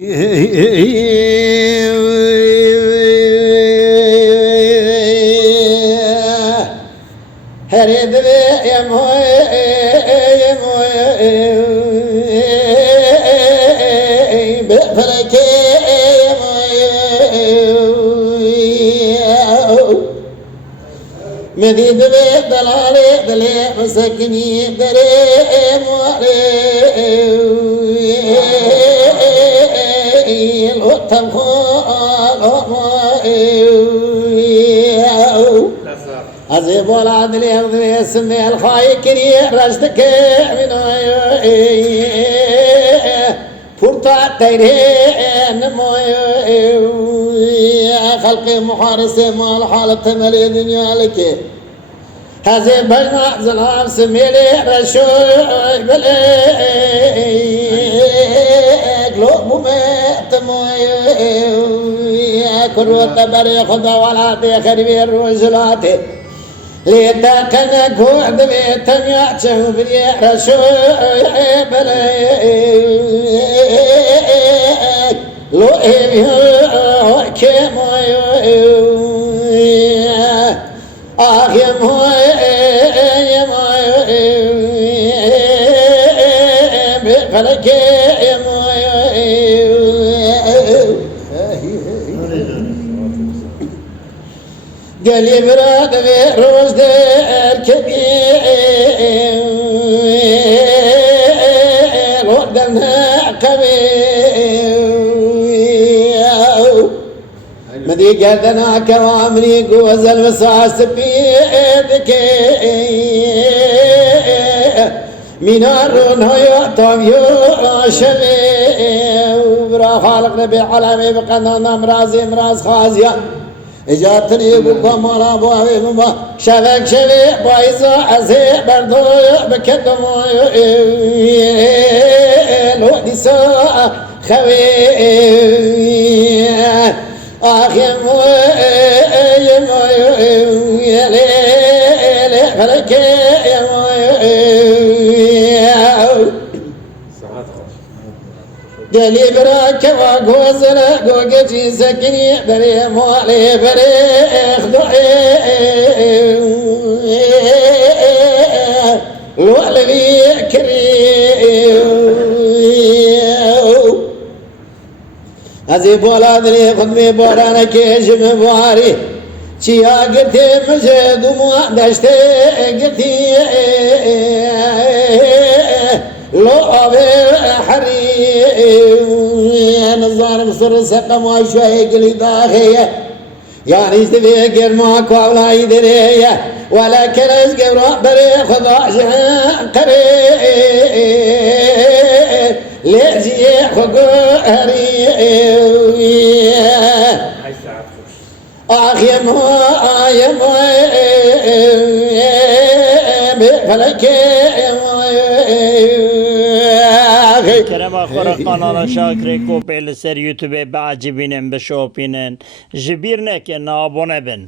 هريد يا موي يا موي بفلك يا موي مديد بدلالي دلي مسكني دري موي الوطن خال عزيب ولاد لي اسمي الخايكني رشدك من فرطة تيرين خلقي محارسة مال حالة ملي دنيا لك هزيب بجمع زلام سميلي رشوي بلي قلوب مميت كل وطبري خذ ولاتي خربي الرجلاتي ليتاكن قوعد بيتم يعشو بلي رشوي بلي لو إبيو كيمو آخ يمو يمو بفلك يمو قالي براد بروز دير كبير ودمنا قبيل مدي قدنا كوامري قوز المساس بيدك مينار هيا طبيو شبي وبرا خالق نبي علامي بقنا مرازي مراز خازيا اجاتني بكم ولا بوابي مبا شبك شبي بايزا عزي بردو بكدم الودي سا خوي آخ يمو يمو يلي فلك يمو قالي براك وقوزنا قوقتي سكني بري موالي بري اخدعي الوالبي كريم هزي بولاد لي خدمي بورانا كيش مبواري چيا قلتي مجد وموا دشتي قلتي لو أبي حري نظار مصر سقم وشوي قلي داخية يعني استفي غير ماك ولا يدري ولا كرز قبر بري خضع جهان قري ليجي خقاري آخ يمو يمو بفلك يمو کرم آخر قناه شاکر کو پیل سر یوتیوب بعجبینن بشوپینن جبیر نکن نابونه بن